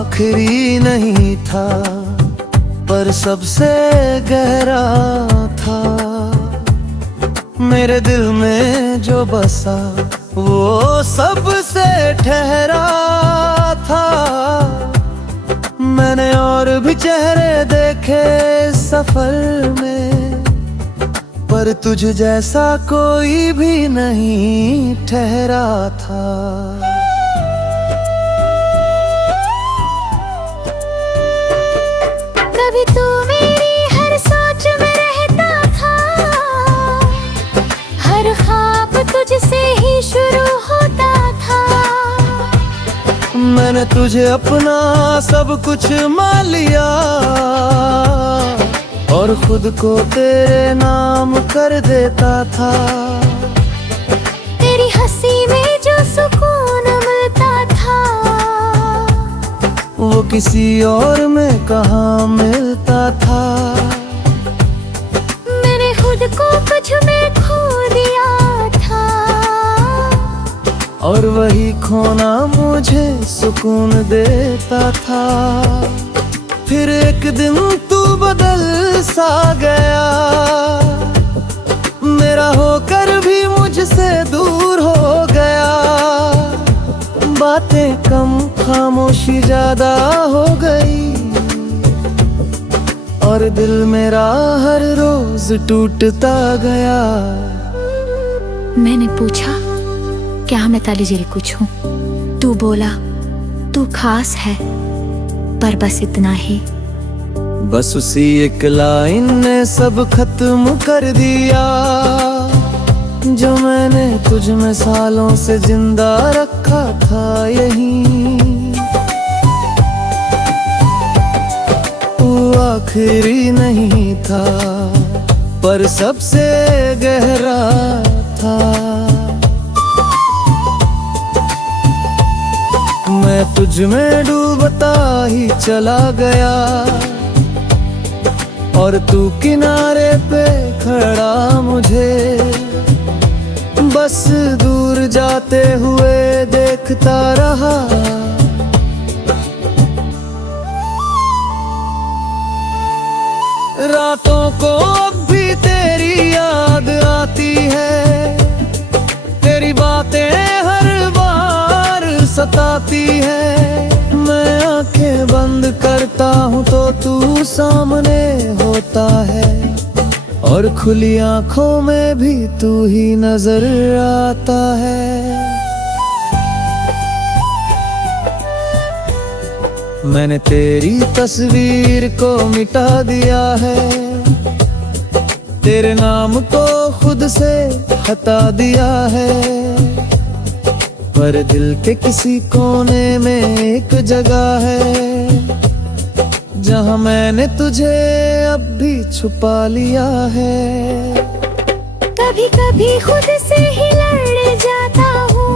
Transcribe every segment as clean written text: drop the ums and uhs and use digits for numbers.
आखिरी नहीं था पर सबसे गहरा था। मेरे दिल में जो बसा वो सबसे ठहरा था। मैंने और भी चेहरे देखे सफर में, पर तुझ जैसा कोई भी नहीं ठहरा था। कभी तू मेरी हर सोच में रहता था, हर ख्वाब तुझसे ही शुरू होता था। मैंने तुझे अपना सब कुछ मान लिया और खुद को तेरे नाम कर देता था। तेरी हंसी में जो सुकून मिलता था वो किसी और में कहाँ मिलता था। मैंने खुद को कुछ में खो दिया था और वही खोना मुझे सुकून देता था। फिर एक दिन तू बदल सा गया, मेरा होकर भी मुझसे दूर हो गया। बातें कम खामोशी ज्यादा हो गई और दिल मेरा हर रोज टूटता गया। मैंने पूछा क्या मैं ताली जेल कुछ हूँ? तू बोला तू खास है, पर बस इतना ही। बस उसी एक लाइन ने सब खत्म कर दिया जो मैंने तुझ में सालों से जिंदा रखा था। यही तू आखिरी नहीं था पर सबसे गहरा था। मैं तुझ में डूबता ही चला गया और तू किनारे पे खड़ा मुझे बस दूर जाते हुए देखता रहा। रातों को अब भी तेरी याद आती है, तेरी बातें हर बार सताती है। मैं आंखें बंद करता हूँ तो तू सामने होता है और खुली आंखों में भी तू ही नजर आता है। मैंने तेरी तस्वीर को मिटा दिया है, तेरे नाम को खुद से हटा दिया है। पर दिल के किसी कोने में एक जगह है जहाँ मैंने तुझे अब भी छुपा लिया है। कभी कभी खुद से ही लड़ जाता हूँ,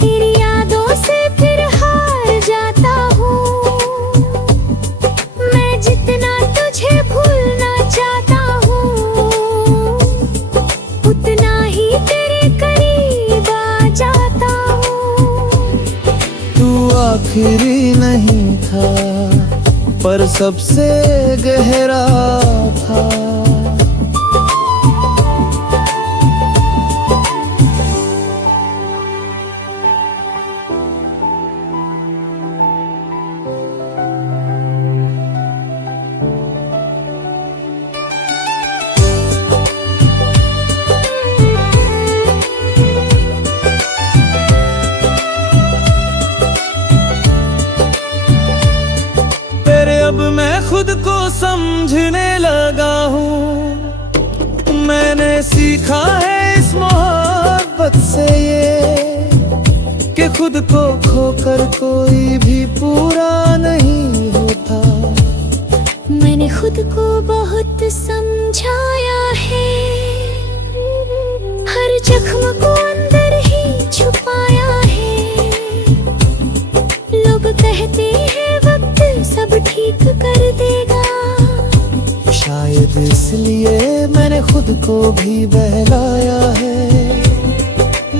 तेरी यादों से फिर हार जाता हूँ। मैं जितना तुझे भूलना चाहता हूँ उतना ही तेरे करीब आ जाता हूँ। तू आखिरी नहीं था पर सबसे गहरा था। अब मैं खुद को समझने लगा हूँ, मैंने सीखा है इस मोहब्बत से ये कि खुद को खोकर कोई भी पूरा नहीं होता। मैंने खुद को बहुत समझाया है, हर जख्म को अंदर ही छुपाया है। लोग कहते हैं वक्त सब ठीक कर देगा, शायद इसलिए मैंने खुद को भी बहलाया है।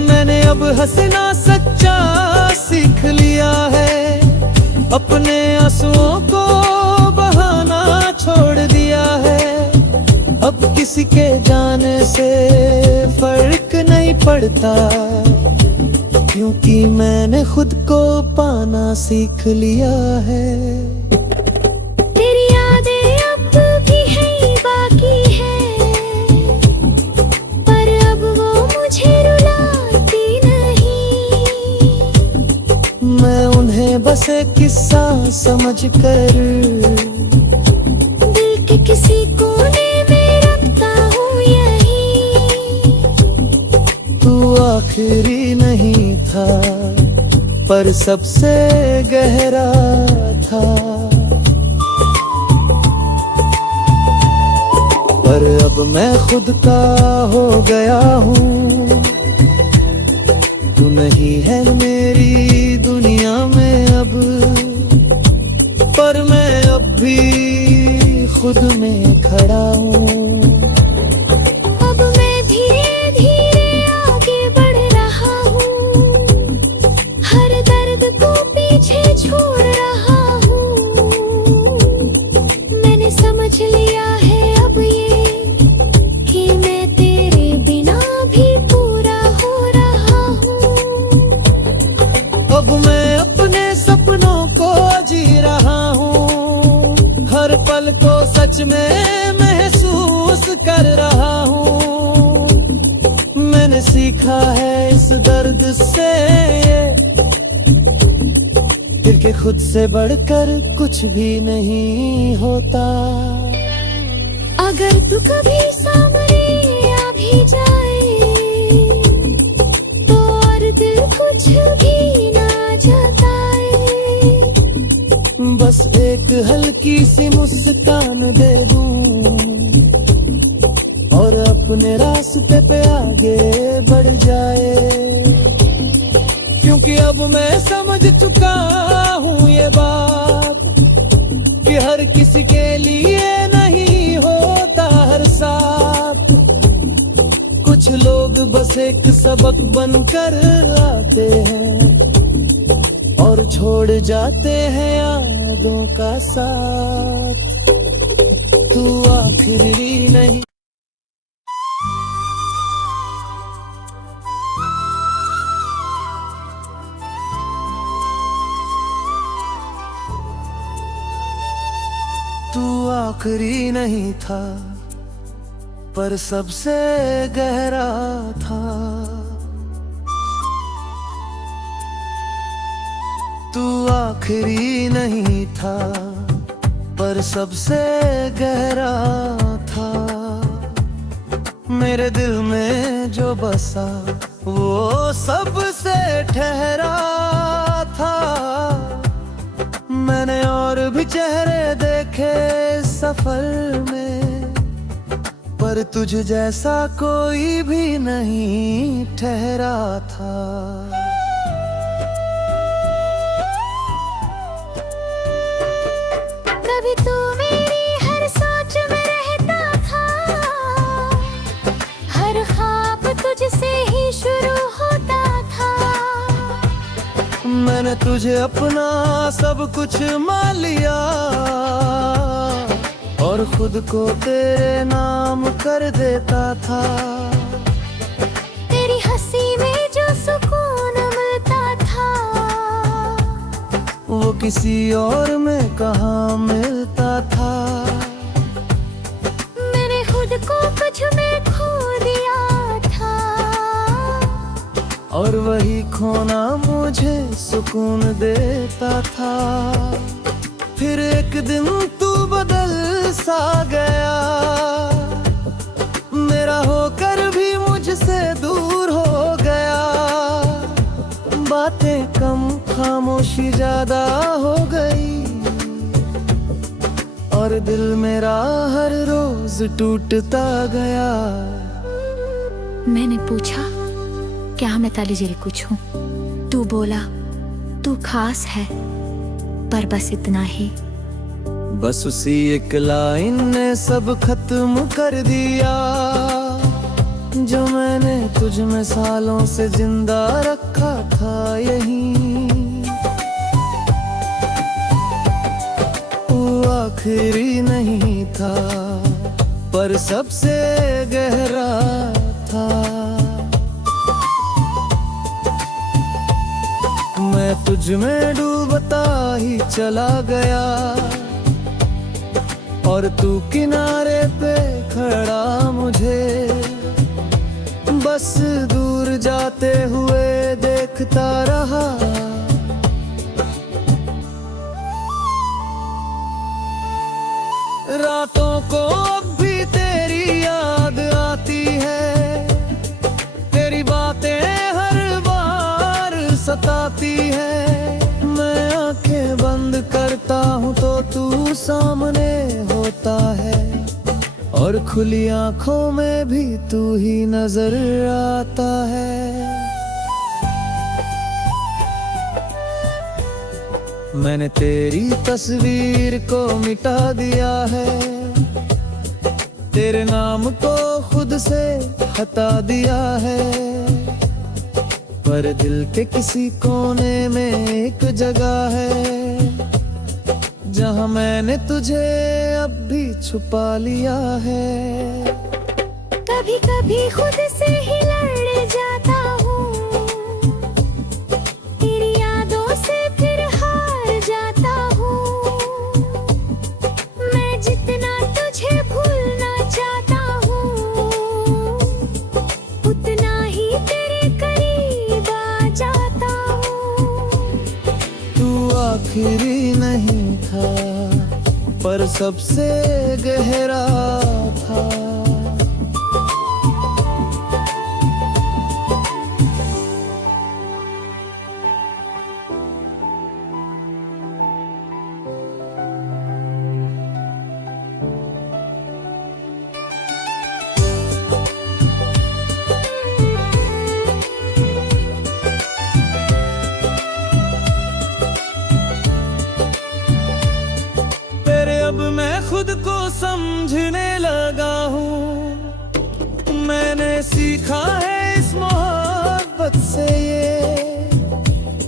मैंने अब हंसना सच्चा सीख लिया है, आंसुओं को बहाना छोड़ दिया है। अब किसी के जाने से फर्क नहीं पड़ता, क्योंकि मैंने खुद को पाना सीख लिया है। तेरी यादें अब भी हैं बाकी है, पर अब वो मुझे रुलाती नहीं। मैं उन्हें बस एक किस्सा समझकर दिल के किसी कोने में रखता हूँ यही। तू आखिरी नहीं था, पर सबसे गहरा था। पर अब मैं खुद का हो गया हूँ, तू नहीं है मेरी दुनिया में अब। पर मैं अब भी खुद में खड़ा हूँ। अब मैं धीरे धीरे आगे बढ़ रहा हूँ, हर दर्द को पीछे छोड़ रहा हूँ। मैंने समझ लिया है अब ये कि मैं तेरे बिना भी पूरा हो रहा हूँ। अब मैं अपने सपनों को जी रहा हूँ, हर पल को सच में महसूस कर रहा हूँ। मैंने सीखा है इस दर्द से दिल के खुद से बढ़कर कुछ भी नहीं होता। अगर तू कभी सामने आ भी जाए तो और दिल कुछ भी ना जताए। बस एक हल्की सी मुस्कान दे दूं और अपने रास्ते पे आगे बढ़ जाए। क्योंकि अब मैं समझ चुका हूँ ये बात कि हर किसी के लिए नहीं होता हर साथ। कुछ लोग बस एक सबक बनकर आते हैं और छोड़ जाते हैं यादों का साथ। तू आखिरी नहीं। तू आखिरी नहीं था, पर सबसे गहरा था। तू आखिरी नहीं था, पर सबसे गहरा था। मेरे दिल में जो बसा वो सबसे ठहरा था। मैंने और भी चेहरे देखे सफर में, पर तुझ जैसा कोई भी नहीं ठहरा था। कभी तू मेरी हर सोच में रहता था, हर ख्वाब तुझसे ही शुरू होता था। मैंने तुझे अपना सब कुछ मान लिया और खुद को तेरे नाम कर देता था। तेरी हंसी में जो सुकून मिलता था वो किसी और में कहाँ मिलता था। मैंने खुद को कुछ में खो दिया था, और वही खोना मुझे सुकून देता था। फिर एक दिन तू बदल सा गया, मेरा होकर भी मुझसे दूर हो गया। बातें कम खामोशी ज्यादा हो गई, और दिल मेरा हर रोज टूटता गया। मैंने पूछा क्या मैं ताली जेल कुछ हूँ, तू बोला तू खास है, पर बस इतना ही। बस उसी एक लाइन ने सब खत्म कर दिया, जो मैंने तुझ में सालों से जिंदा रखा था यहीं। आखिरी नहीं था, पर सबसे गहरा था। मैं तुझ में डूबता ही चला गया, और तू किनारे पे खड़ा मुझे बस दूर जाते हुए देखता रहा। रातों को अब भी तेरी याद आती है, तेरी बातें हर बार सताती है। मैं आंखें बंद करता हूँ तो तू सामने होता है, और खुली आंखों में भी तू ही नजर आता है। मैंने तेरी तस्वीर को मिटा दिया है, तेरे नाम को खुद से हटा दिया है, पर दिल के किसी कोने में एक जगह है जहां मैंने तुझे अब भी छुपा लिया है। कभी कभी खुद से ही लड़ जाता हूँ, तेरी यादों से फिर हार जाता हूँ। मैं जितना तुझे भूलना चाहता हूँ, उतना ही तेरे करीब आ जाता हूँ। तू आखिरी नहीं था, पर सबसे गहरा था। अब मैं खुद को समझने लगा हूँ, मैंने सीखा है इस मोहब्बत से ये,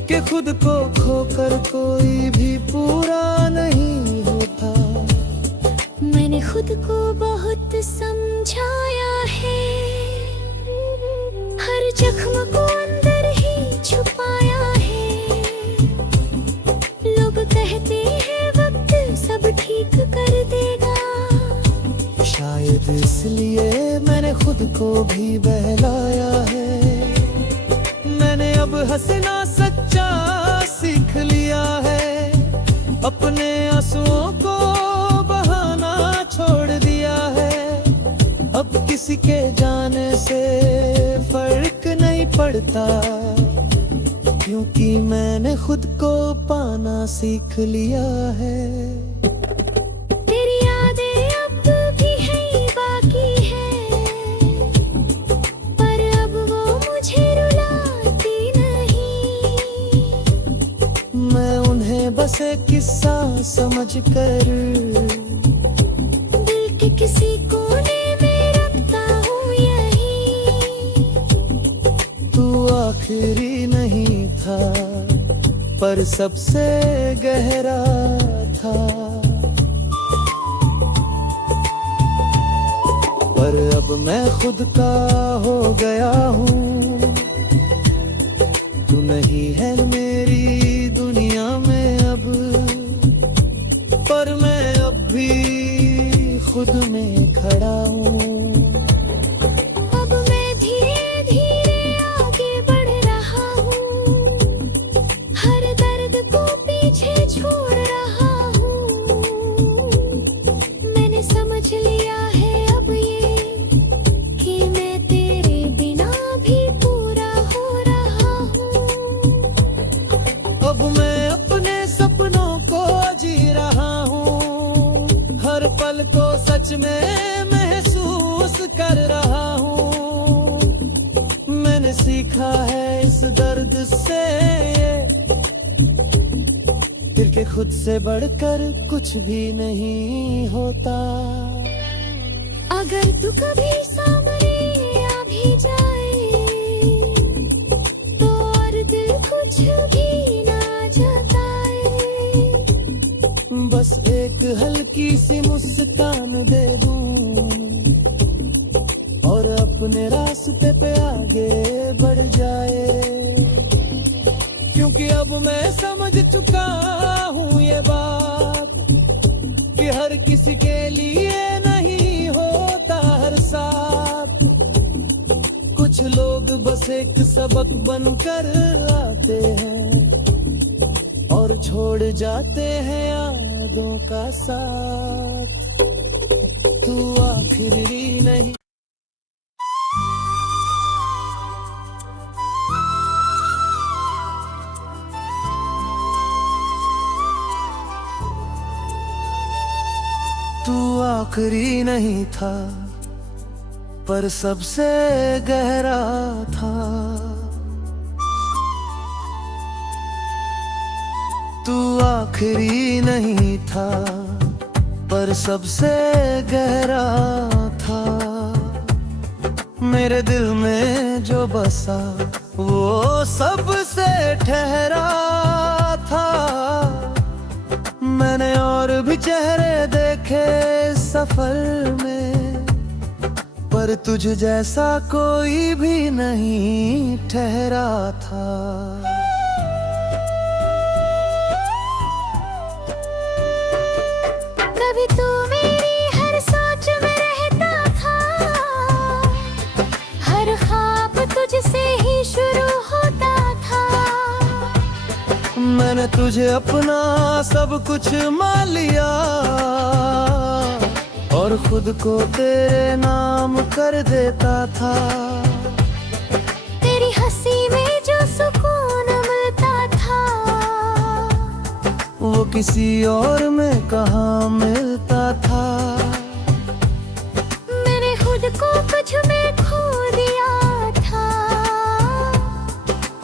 कि खुद को खोकर कोई भी पूरा नहीं होता। मैंने खुद को बहुत समझाया है, हर जख्म को अंदर ही छुपाया है। लोग कहते हैं वक्त सब ठीक कर देगा, शायद इसलिए मैंने खुद को भी बहलाया है। मैंने अब हंसना सच्चा सीख लिया है, अपने आंसुओं को बहाना छोड़ दिया है। अब किसी के जाने से फर्क नहीं पड़ता, क्योंकि मैंने खुद को पाना सीख लिया है। तेरी यादें अब भी हैं बाकी है, पर अब वो मुझे रुलाती नहीं। मैं उन्हें बस एक किस्सा समझकर दिल के किसी कोने में रखता हूँ यहीं। तू आखिरी नहीं था, पर सबसे गहरा था। पर अब मैं खुद का हो गया हूँ, तू नहीं है मेरी दुनिया में अब, पर मैं अब भी खुद में खड़ा हूँ। अब मैं धीरे धीरे आगे बढ़ रहा हूँ, हर दर्द को पीछे छोड़ रहा हूँ। मैंने समझ लिया है अब ये, कि मैं तेरे बिना भी पूरा हो रहा हूँ। अब मैं अपने सपनों को जी रहा हूँ, हर पल को सच में महसूस कर रहा हूँ। मैंने सीखा है इस दर्द से, फिर के खुद से बढ़कर कुछ भी नहीं होता। अगर तू कभी सामने आ भी जाए, तो और दिल कुछ भी ना जताए। बस एक एक हल्की सी मुस्कान दे दूं और अपने रास्ते पे आगे बढ़ जाए, क्योंकि अब मैं समझ चुका हूँ ये बात कि हर किसी के लिए नहीं होता हर साथ। कुछ लोग बस एक सबक बनकर आते हैं और छोड़ जाते हैं यादों का साथ। तू आखिरी नहीं। तू आखिरी नहीं था पर सबसे गहरा था। तू आखिरी नहीं था पर सबसे गहरा था। मेरे दिल में जो बसा वो सबसे ठहरा था। मैंने और भी चेहरे देखे सफर में, पर तुझ जैसा कोई भी नहीं ठहरा था। कभी तू मेरी हर सोच में रहता था, हर ख्वाब तुझसे ही शुरू होता था। मैंने तुझे अपना सब कुछ मान लिया और खुद को तेरे नाम कर देता था। तेरी हंसी में जो सुकून मिलता था वो किसी और में कहाँ मिलता था। मैंने खुद को कुछ में खो दिया था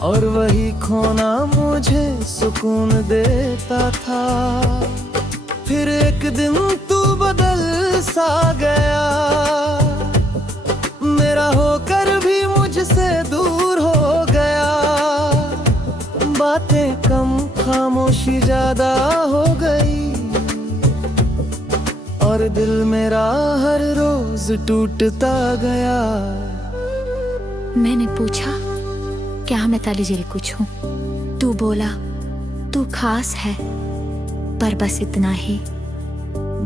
और वही खोना मुझे सुकून देता था। फिर एक दिन तू बदल सा गया, मेरा होकर भी मुझसे दूर हो गया। बातें कम खामोशी ज्यादा हो गई और दिल मेरा हर रोज टूटता गया। मैंने पूछा क्या मैं ताली जेल कुछ हूँ? तू बोला तू खास है पर बस इतना ही।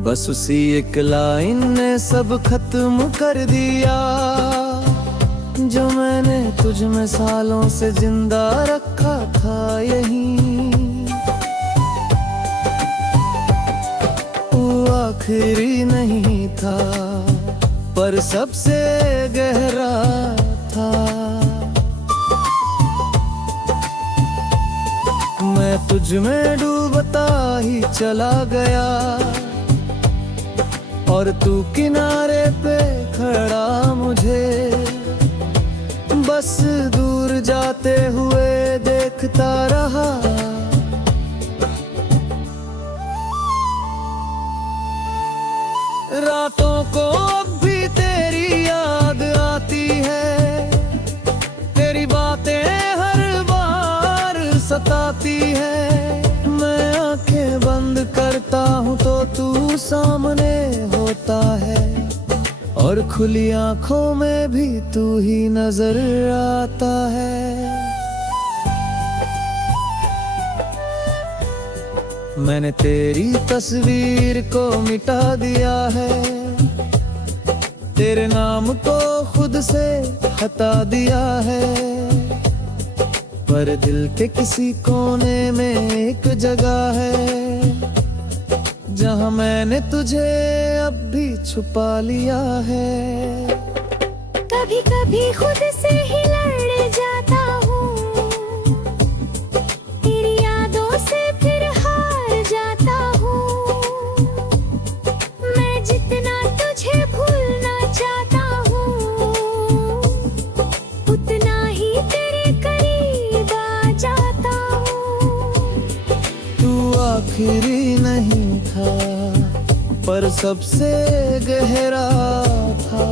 बस उसी एक लाइन ने सब खत्म कर दिया जो मैंने तुझ में सालों से जिंदा रखा था। यही वो आखिरी नहीं था पर सबसे गहरा था। मैं तुझ में डूबता ही चला गया और तू किनारे पे खड़ा मुझे बस दूर जाते हुए देखता रहा। रातों को अब भी तेरी याद आती है, तेरी बातें हर बार सताती है। मैं आंखें बंद करता हूँ तो तू सामने होता है और खुली आंखों में भी तू ही नजर आता है। मैंने तेरी तस्वीर को मिटा दिया है, तेरे नाम को खुद से हटा दिया है, पर दिल के किसी कोने में एक जगह है जहाँ मैंने तुझे अब भी छुपा लिया है। कभी कभी खुद से ही लड़ जाता हूँ, तेरी यादों से फिर हार जाता हूँ। मैं जितना तुझे भूलना चाहता हूँ उतना ही तेरे करीब आ जाता हूँ। तू आखिरी नहीं था पर सबसे गहरा था।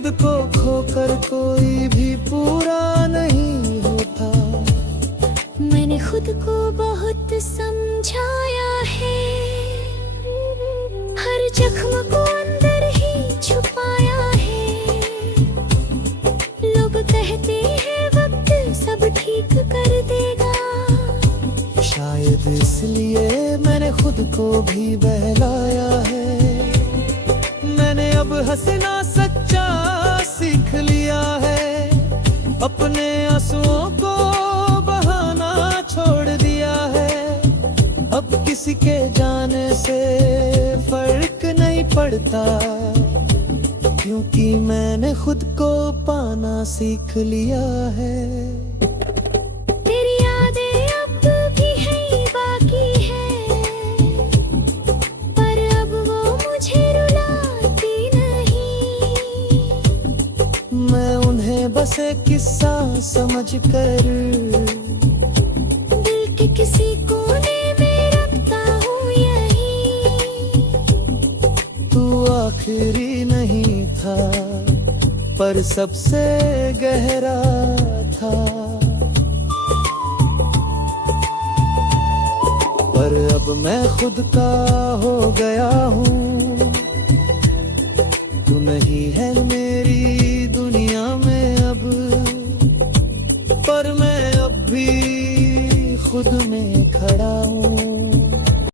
खुद को खोकर कोई भी पूरा नहीं होता। मैंने खुद को बहुत समझाया है, हर जख्म को अंदर ही छुपाया है। लोग कहते हैं वक्त सब ठीक कर देगा, शायद इसलिए मैंने खुद को भी बहलाया है। मैंने अब हंसना सच्चा सीख लिया है, अपने आंसुओं को बहाना छोड़ दिया है। अब किसी के जाने से फर्क नहीं पड़ता, क्योंकि मैंने खुद को पाना सीख लिया है। तेरी यादें अब भी हैं बाकी है, पर अब वो मुझे रुलाती नहीं। मैं उन्हें बस एक किस्सा समझकर दिल के किसी कोने में रखता हूँ यही। तू आखिरी नहीं था, पर सबसे गहरा था। पर अब मैं खुद का हो गया हूँ, तू नहीं है मेरी दुनिया में अब। पर मैं अब भी खुद में खड़ा हूँ।